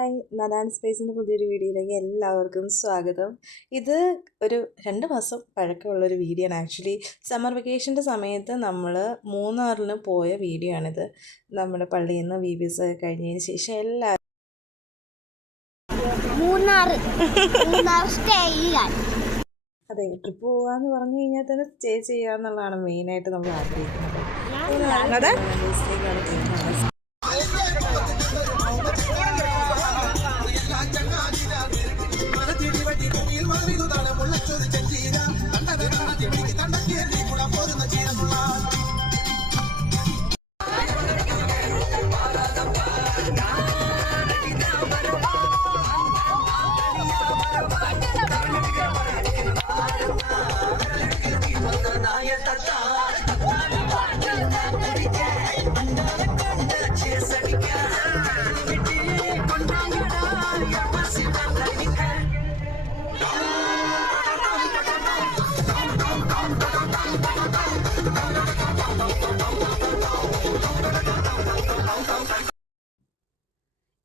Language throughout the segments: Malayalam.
ഹായ്, നദാൻ സ്പേസിൻ്റെ പുതിയൊരു വീഡിയോയിലേക്ക് എല്ലാവർക്കും സ്വാഗതം. ഇത് ഒരു 2 മാസം പഴക്കമുള്ളൊരു വീഡിയോ ആണ്. ആക്ച്വലി സമ്മർ വെക്കേഷൻ്റെ സമയത്ത് നമ്മൾ മൂന്നാറിന് പോയ വീഡിയോ ആണിത്. നമ്മുടെ പള്ളിയിൽ നിന്ന് VBS ഒക്കെ കഴിഞ്ഞതിന് ശേഷം എല്ലാവരും അതെ, ട്രിപ്പ് പോകാമെന്ന് പറഞ്ഞു കഴിഞ്ഞാൽ തന്നെ സ്റ്റേ ചെയ്യുക എന്നുള്ളതാണ് മെയിനായിട്ട് നമ്മൾ ആഗ്രഹിക്കുന്നത്.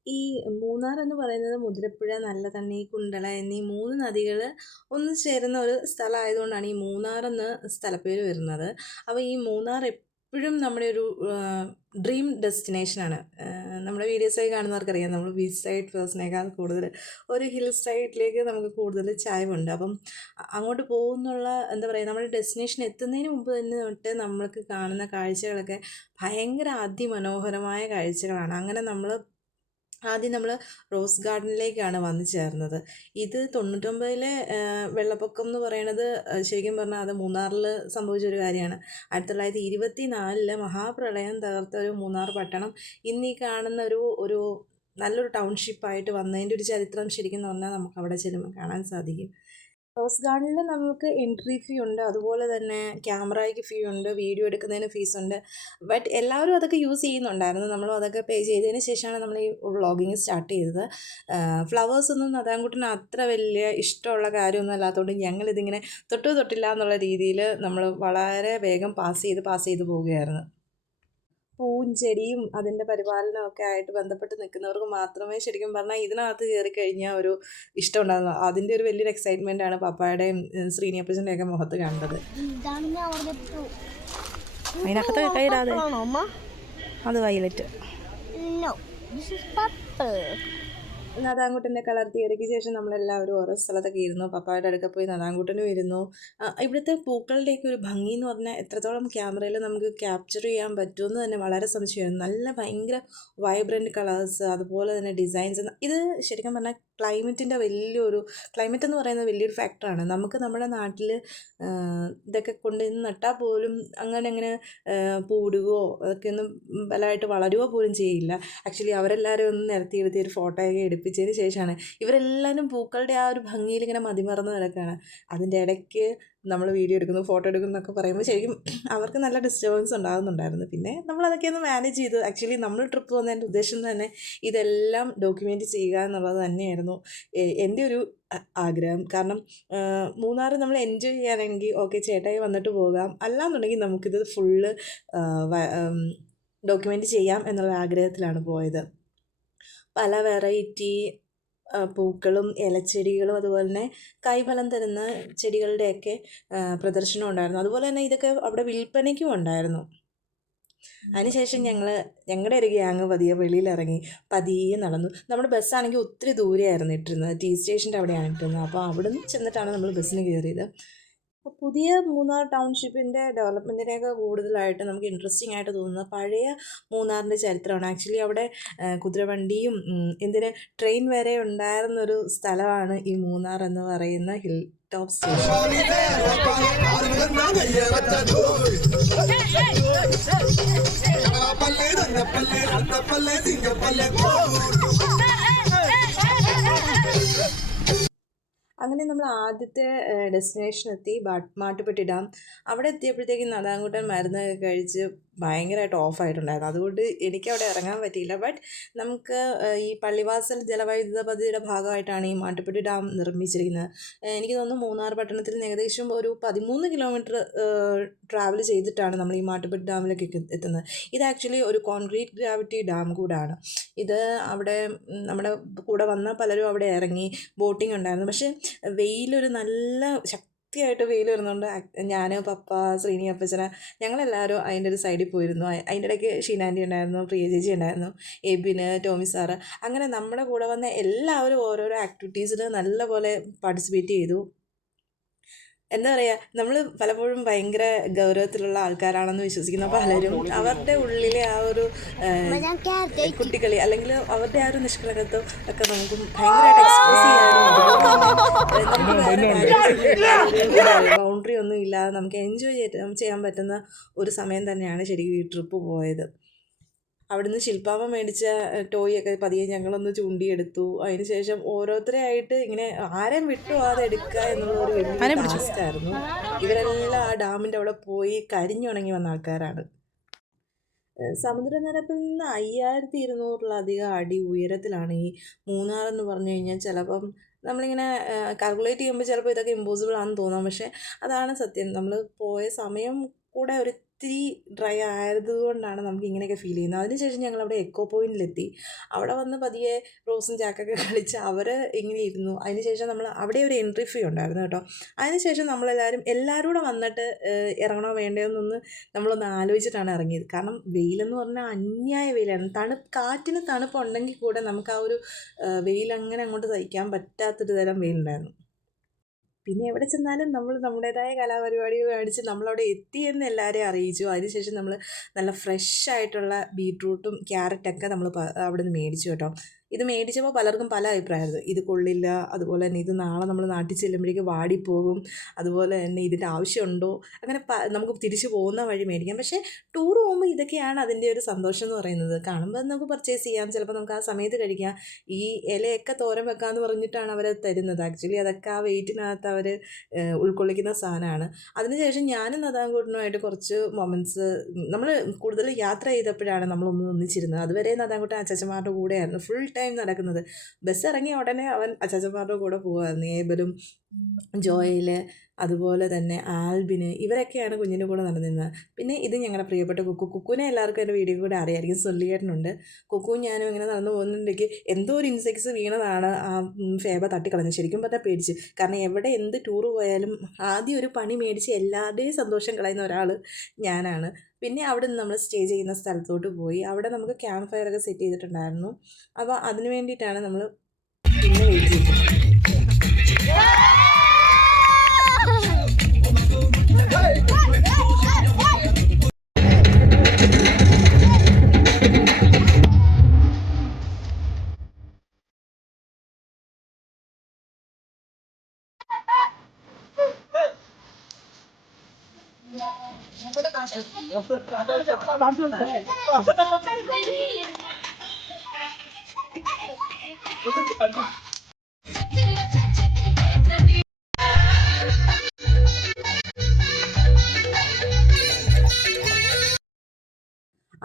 ഈ മൂന്നാർ എന്ന് പറയുന്നത് മുതിരപ്പുഴ, നല്ലതണ്ണി, കുണ്ടള എന്നീ 3 നദികൾ ഒന്ന് ചേരുന്ന ഒരു സ്ഥലമായതുകൊണ്ടാണ് ഈ മൂന്നാർ എന്ന സ്ഥലപ്പേര് വരുന്നത്. അപ്പോൾ ഈ മൂന്നാർ എപ്പോഴും നമ്മുടെ ഒരു ഡ്രീം ഡെസ്റ്റിനേഷനാണ്. നമ്മുടെ വീഡിയോസായി കാണുന്നവർക്കറിയാം, നമ്മൾ ബീച്ച് സൈഡ് പേഴ്സണേക്കാൾ കൂടുതൽ ഒരു ഹിൽ സൈഡിലേക്ക് നമുക്ക് കൂടുതൽ ചായ്വുണ്ട്. അപ്പം അങ്ങോട്ട് പോകുന്നുള്ള എന്താ പറയുക, നമ്മുടെ ഡെസ്റ്റിനേഷൻ എത്തുന്നതിന് മുമ്പ് തന്നെ തൊട്ട് നമ്മൾക്ക് കാണുന്ന കാഴ്ചകളൊക്കെ ഭയങ്കര അതിമനോഹരമായ കാഴ്ചകളാണ്. അങ്ങനെ ആദ്യം നമ്മൾ റോസ് ഗാർഡനിലേക്കാണ് വന്നു ചേർന്നത്. ഇത് 99-ലെ വെള്ളപ്പൊക്കം എന്ന് പറയുന്നത് ശരിക്കും പറഞ്ഞാൽ അത് മൂന്നാറിൽ സംഭവിച്ചൊരു കാര്യമാണ്. 1924 മഹാപ്രളയം തകർത്ത ഒരു മൂന്നാർ പട്ടണം ഇന്നീ കാണുന്ന ഒരു നല്ലൊരു ടൗൺഷിപ്പായിട്ട് വന്നതിൻ്റെ ഒരു ചരിത്രം ശരിക്കും പറഞ്ഞാൽ നമുക്ക് അവിടെ ചെല്ലുമ്പോൾ കാണാൻ സാധിക്കും. റോസ് ഗാർഡനിൽ നമുക്ക് എൻട്രി ഫീ ഉണ്ട്, അതുപോലെ തന്നെ ക്യാമറയ്ക്ക് ഫീ ഉണ്ട്, വീഡിയോ എടുക്കുന്നതിന് ഫീസുണ്ട്. ബട്ട് എല്ലാവരും അതൊക്കെ യൂസ് ചെയ്യുന്നുണ്ടായിരുന്നു. നമ്മളും അതൊക്കെ പേ ചെയ്തതിന് ശേഷമാണ് നമ്മൾ ഈ വ്ളോഗിങ് സ്റ്റാർട്ട് ചെയ്തത്. ഫ്ലവേഴ്സൊന്നും നദാൻകുട്ടന് അത്ര വലിയ ഇഷ്ടമുള്ള കാര്യമൊന്നും അല്ലാത്തതുകൊണ്ട് ഞങ്ങളിതിങ്ങനെ തൊട്ടില്ല എന്നുള്ള രീതിയിൽ നമ്മൾ വളരെ വേഗം പാസ് ചെയ്ത് പോവുകയായിരുന്നു. പൂവും ചെടിയും അതിൻ്റെ പരിപാലനമൊക്കെ ആയിട്ട് ബന്ധപ്പെട്ട് നിൽക്കുന്നവർക്ക് മാത്രമേ ശരിക്കും പറഞ്ഞാൽ ഇതിനകത്ത് കയറി കഴിഞ്ഞാൽ ഒരു ഇഷ്ടം ഉണ്ടാകുന്നു. അതിൻ്റെ ഒരു വലിയൊരു എക്സൈറ്റ്മെൻറ്റാണ് പപ്പായുടെയും ശ്രീനിയപ്പച്ചൻ്റെയൊക്കെ മുഖത്ത് കണ്ടത്. അതിനകത്ത് കൈയിടാതെ, അത് വയലറ്റ്. നദാൻകുട്ടൻ്റെ കളർ തിയറിക്ക് ശേഷം നമ്മളെല്ലാവരും ഓരോ സ്ഥലത്തൊക്കെ ഇരുന്നു. പപ്പായുടെ അടുക്ക പോയി നദാൻകുട്ടനും ഇരുന്നു. ഇവിടുത്തെ പൂക്കളുടെയൊക്കെ ഒരു ഭംഗി എന്ന് പറഞ്ഞാൽ എത്രത്തോളം ക്യാമറയിൽ നമുക്ക് ക്യാപ്ചർ ചെയ്യാൻ പറ്റുമെന്ന് തന്നെ വളരെ സംശയമായിരുന്നു. നല്ല ഭയങ്കര വൈബ്രൻറ്റ് കളേഴ്സ്, അതുപോലെ തന്നെ ഡിസൈൻസ്. ഇത് ശരിക്കും പറഞ്ഞാൽ ക്ലൈമറ്റ് എന്ന് പറയുന്നത് വലിയൊരു ഫാക്ടറാണ്. നമുക്ക് നമ്മുടെ നാട്ടിൽ ഇതൊക്കെ കൊണ്ടുവന്ന് നട്ടാൽ പോലും അങ്ങനെ പൂടുകയോ അതൊക്കെ ഒന്നും ബലമായിട്ട് വളരുകയോ പോലും ചെയ്യില്ല. ആക്ച്വലി അവരെല്ലാവരും ഒന്ന് നിരത്തിയെടുത്തി ഒരു ഫോട്ടോയൊക്കെ എടുപ്പിച്ചതിന് ശേഷമാണ് ഇവരെല്ലാവരും പൂക്കളുടെ ആ ഒരു ഭംഗിയിൽ ഇങ്ങനെ മതിമറന്ന് കിടക്കുകയാണ്. അതിൻ്റെ ഇടയ്ക്ക് നമ്മൾ വീഡിയോ എടുക്കുന്നു, ഫോട്ടോ എടുക്കുന്നു എന്നൊക്കെ പറയുമ്പോൾ ശരിക്കും അവർക്ക് നല്ല ഡിസ്റ്റർബൻസ് ഉണ്ടാകുന്നുണ്ടായിരുന്നു. പിന്നെ നമ്മളതൊക്കെ ഒന്ന് മാനേജ് ചെയ്തു. ആക്ച്വലി നമ്മൾ ട്രിപ്പ് പോകുന്നതിൻ്റെ ഉദ്ദേശം തന്നെ ഇതെല്ലാം ഡോക്യുമെൻറ്റ് ചെയ്യുക എന്നുള്ളത് തന്നെയായിരുന്നു എൻ്റെ ഒരു ആഗ്രഹം. കാരണം മൂന്നാർ നമ്മൾ എൻജോയ് ചെയ്യാനെങ്കിൽ ഓക്കെ ചേട്ടായി വന്നിട്ട് പോകാം, അല്ലാന്നുണ്ടെങ്കിൽ നമുക്കിത് ഫുള്ള് ഡോക്യുമെൻറ്റ് ചെയ്യാം എന്നുള്ള ആഗ്രഹത്തിലാണ് പോയത്. പല വെറൈറ്റി പൂക്കളും ഇലച്ചെടികളും അതുപോലെ തന്നെ കൈഫലം തരുന്ന ചെടികളുടെയൊക്കെ പ്രദർശനം ഉണ്ടായിരുന്നു. അതുപോലെ തന്നെ ഇതൊക്കെ അവിടെ വിൽപ്പനയ്ക്കും ഉണ്ടായിരുന്നു. അതിനുശേഷം ഞങ്ങളുടെ ഒരു ഗ്യാങ് വെളിയിലിറങ്ങി പതിയെ നടന്നു. നമ്മുടെ ബസ്സാണെങ്കിൽ ഒത്തിരി ദൂരെയായിരുന്നു ഇട്ടിരുന്നത്, ടി സ്റ്റേഷൻ്റെ അവിടെയാണ് ഇട്ടിരുന്നത്. അപ്പോൾ അവിടെ നിന്ന് ചെന്നിട്ടാണ് നമ്മൾ ബസ്സിന് കയറിയത്. അപ്പോൾ പുതിയ മൂന്നാർ ടൗൺഷിപ്പിൻ്റെ ഡെവലപ്മെൻറ്റിനെയൊക്കെ കൂടുതലായിട്ട് നമുക്ക് ഇൻട്രസ്റ്റിംഗ് ആയിട്ട് തോന്നുന്നത് പഴയ മൂന്നാറിൻ്റെ ചരിത്രമാണ്. ആക്ച്വലി അവിടെ കുതിരവണ്ടിയും ട്രെയിൻ വരെ ഉണ്ടായിരുന്നൊരു സ്ഥലമാണ് ഈ മൂന്നാർ എന്ന് പറയുന്ന ഹിൽ ടോപ്പ് സ്റ്റേഷൻ. അങ്ങനെ നമ്മൾ ആദ്യത്തെ ഡെസ്റ്റിനേഷൻ എത്തി, മാട്ടുപ്പെട്ടി ഡാം. അവിടെ എത്തിയപ്പോഴത്തേക്കും നദാങ്കുട്ടൻ മരുന്നൊക്കെ കഴിച്ച് ഭയങ്കരമായിട്ട് ഓഫായിട്ടുണ്ടായിരുന്നു. അതുകൊണ്ട് എനിക്കവിടെ ഇറങ്ങാൻ പറ്റിയില്ല. ബട്ട് നമുക്ക് ഈ പള്ളിവാസൽ ജലവൈദ്യുത പദ്ധതിയുടെ ഭാഗമായിട്ടാണ് ഈ മാട്ടുപ്പെട്ടി ഡാം നിർമ്മിച്ചിരിക്കുന്നത്. എനിക്ക് തോന്നുന്നു മൂന്നാർ പട്ടണത്തിൽ നിന്ന് ഏകദേശം ഒരു 13 കിലോമീറ്റർ ട്രാവൽ ചെയ്തിട്ടാണ് നമ്മൾ ഈ മാട്ടുപ്പെട്ടി ഡാമിലേക്ക് എത്തുന്നത്. ഇത് ആക്ച്വലി ഒരു കോൺക്രീറ്റ് ഗ്രാവിറ്റി ഡാം കൂടാണ്. ഇത് അവിടെ നമ്മുടെ കൂടെ വന്ന പലരും അവിടെ ഇറങ്ങി ബോട്ടിംഗ് ഉണ്ടായിരുന്നു. പക്ഷേ വെയിലൊരു നല്ല ശക്തിയായിട്ട് വെയിൽ വരുന്നുണ്ട്. ഞാൻ, പപ്പ, ശ്രീനി അപ്പച്ചന ഞങ്ങളെല്ലാവരും അതിൻ്റെ ഒരു സൈഡിൽ പോയിരുന്നു. അതിൻ്റെ ഇടയ്ക്ക് ഷീനാൻറ്റി ഉണ്ടായിരുന്നു, പ്രിയ ചേച്ചി ഉണ്ടായിരുന്നു, എബിന്, ടോമി സാറ്, അങ്ങനെ നമ്മുടെ കൂടെ വന്ന എല്ലാവരും ഓരോരോ ആക്ടിവിറ്റീസിൽ നല്ലപോലെ പാർട്ടിസിപ്പേറ്റ് ചെയ്തു. എന്താ പറയുക, നമ്മൾ പലപ്പോഴും ഭയങ്കര ഗൗരവത്തിലുള്ള ആൾക്കാരാണെന്ന് വിശ്വസിക്കുന്ന പലരും അവരുടെ ഉള്ളിലെ ആ ഒരു കുട്ടികളി അല്ലെങ്കിൽ അവരുടെ ആ ഒരു നിഷ്കളങ്കത്വം ഒക്കെ നമുക്ക് ഭയങ്കരമായിട്ട് എക്സ്പ്രസ് ചെയ്യാനും നമുക്ക് ബൗണ്ടറി ഒന്നും ഇല്ലാതെ നമുക്ക് എൻജോയ് ചെയ്യാൻ പറ്റുന്ന ഒരു സമയം തന്നെയാണ് ശരിക്കും ഈ ട്രിപ്പ് പോയത്. അവിടുന്ന് ശില്പാമ്മ മേടിച്ച ടോയൊക്കെ പതിയെ ഞങ്ങളൊന്ന് ചൂണ്ടിയെടുത്തു. അതിന് ശേഷം ഓരോരുത്തരെയായിട്ട് ഇങ്ങനെ ആരെയും വിട്ടുപോകാതെ എടുക്കുക എന്നുള്ള ഒരു വലിയ ടാസ്കായിരുന്നു. ഇവരെല്ലാം ആ ഡാമിൻ്റെ അവിടെ പോയി കരിഞ്ഞുണങ്ങി വന്ന ആൾക്കാരാണ്. സമുദ്രനിരപ്പിൽ നിന്ന് 5200 അടി ഉയരത്തിലാണ് ഈ മൂന്നാർ എന്ന് പറഞ്ഞു കഴിഞ്ഞാൽ. ചിലപ്പം നമ്മളിങ്ങനെ കാൽക്കുലേറ്റ് ചെയ്യുമ്പോൾ ചിലപ്പോൾ ഇതൊക്കെ ഇമ്പോസിബിൾ ആണെന്ന് തോന്നാം. പക്ഷേ അതാണ് സത്യം. നമ്മൾ പോയ സമയം കൂടെ ഒരിത്തിരി ഡ്രൈ ആയതുകൊണ്ടാണ് നമുക്ക് ഇങ്ങനെയൊക്കെ ഫീൽ ചെയ്യുന്നത്. അതിനുശേഷം ഞങ്ങളവിടെ എക്കോ പോയിന്റിലെത്തി. അവിടെ വന്ന് പതിയെ റോസും ചാക്കൊക്കെ കളിച്ച് അവർ ഇങ്ങനെ ഇരുന്നു. അതിനുശേഷം നമ്മൾ അവിടെ ഒരു എൻട്രി ഫീ ഉണ്ടായിരുന്നു കേട്ടോ. അതിനുശേഷം എല്ലാവരും കൂടെ വന്നിട്ട് ഇറങ്ങണോ വേണ്ടയോ എന്നൊന്ന് നമ്മളൊന്ന് ആലോചിച്ചിട്ടാണ് ഇറങ്ങിയത്. കാരണം വെയിലെന്ന് പറഞ്ഞാൽ അന്യായ വെയിലാണ്. കാറ്റിന് തണുപ്പുണ്ടെങ്കിൽ കൂടെ നമുക്ക് ആ ഒരു വെയിലങ്ങനെ അങ്ങോട്ട് സഹിക്കാൻ പറ്റാത്തൊരു തരം വെയിലുണ്ടായിരുന്നു. പിന്നെ എവിടെ ചെന്നാലും നമ്മൾ നമ്മുടേതായ കലാപരിപാടികൾ കാണിച്ച് നമ്മളവിടെ എത്തിയെന്ന് എല്ലാവരെയും അറിയിച്ചു. അതിനുശേഷം നമ്മൾ നല്ല ഫ്രഷ് ആയിട്ടുള്ള ബീട്രൂട്ടും ക്യാരറ്റൊക്കെ നമ്മൾ അവിടെ നിന്ന് മേടിച്ചു കേട്ടോ. ഇത് മേടിച്ചപ്പോൾ പലർക്കും പല അഭിപ്രായമായിരുന്നു. ഇത് കൊള്ളില്ല, അതുപോലെ തന്നെ ഇത് നാളെ നമ്മൾ നാട്ടിൽ ചെല്ലുമ്പോഴേക്ക് വാടിപ്പോകും, അതുപോലെ തന്നെ ഇതിൻ്റെ ആവശ്യമുണ്ടോ, അങ്ങനെ നമുക്ക് തിരിച്ചു പോകുന്ന വഴി മേടിക്കാം. പക്ഷേ ടൂർ പോകുമ്പോൾ ഇതൊക്കെയാണ് അതിൻ്റെ ഒരു സന്തോഷം എന്ന് പറയുന്നത്. കാണുമ്പോൾ നമുക്ക് പർച്ചേസ് ചെയ്യാം, ചിലപ്പോൾ നമുക്ക് ആ സമയത്ത് കഴിക്കാം. ഈ ഇലയൊക്കെ തോരൻ വെക്കാമെന്ന് പറഞ്ഞിട്ടാണ് അവരത് തരുന്നത്. ആക്ച്വലി അതൊക്കെ ആ വെയിറ്റിനകത്ത് അവർ ഉൾക്കൊള്ളിക്കുന്ന സാധനമാണ്. അതിനുശേഷം ഞാനും നദാങ്കൂട്ടനുമായിട്ട് കുറച്ച് മൊമെൻറ്റ്സ് നമ്മൾ കൂടുതൽ യാത്ര ചെയ്തപ്പോഴാണ് നമ്മളൊന്ന് ഒന്നിച്ചിരുന്നത്. അതുവരെ നദാങ്കൂട്ടൻ അച്ചാച്ചന്മാരുടെ കൂടെയായിരുന്നു ഫുൾ ടൈം നടക്കുന്നത്. ബസ് ഇറങ്ങിയ ഉടനെ അവൻ അച്ചാച്ചന്മാരുടെ കൂടെ പോകുമായിരുന്നു. ഏബലും, ജോയൽ, അതുപോലെ തന്നെ ആൽബിന്, ഇവരൊക്കെയാണ് കുഞ്ഞിൻ്റെ കൂടെ നടന്നിരുന്നത്. പിന്നെ ഇത് ഞങ്ങളുടെ പ്രിയപ്പെട്ട കുക്കുനെ എല്ലാവർക്കും എൻ്റെ വീഡിയോ കൂടെ അറിയായിരിക്കും. സൊല്ലിയേട്ടനുണ്ട്. കുക്കുവും ഞാനും ഇങ്ങനെ നടന്നു പോകുന്നുണ്ടെങ്കിൽ എന്തോ ഒരു ഇൻസെക്ട്സ് വീണതാണ് ആ ഫേബ തട്ടിക്കളഞ്ഞത്. ശരിക്കും പറഞ്ഞാൽ പേടിച്ച്. കാരണം എവിടെ എന്ത് ടൂറ് പോയാലും ആദ്യം ഒരു പണി മേടിച്ച് എല്ലാവരുടെയും സന്തോഷം കളയുന്ന ഒരാൾ ഞാനാണ്. പിന്നെ അവിടെ നിന്ന് നമ്മൾ സ്റ്റേ ചെയ്യുന്ന സ്ഥലത്തോട്ട് പോയി. അവിടെ നമുക്ക് ക്യാമ്പ് ഫയറൊക്കെ സെറ്റ് ചെയ്തിട്ടുണ്ടായിരുന്നു. അപ്പോൾ അതിന് വേണ്ടിയിട്ടാണ് നമ്മൾ പിന്നെ വെയിറ്റ് ചെയ്തത്.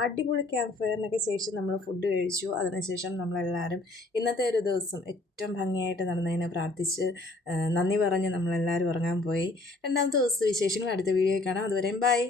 അടിപൊളി ക്യാമ്പ് ഫയറിനൊക്കെ ശേഷം നമ്മൾ ഫുഡ് കഴിച്ചു. അതിനുശേഷം നമ്മളെല്ലാവരും ഇന്നത്തെ ഒരു ദിവസം ഏറ്റവും ഭംഗിയായിട്ട് നടന്നതിനെ പ്രാർത്ഥിച്ച് നന്ദി പറഞ്ഞ് നമ്മളെല്ലാവരും ഉറങ്ങാൻ പോയി. രണ്ടാമത്തെ ദിവസത്തെ വിശേഷങ്ങൾ അടുത്ത വീഡിയോയിൽ കാണാം. അതുവരെയും ബൈ.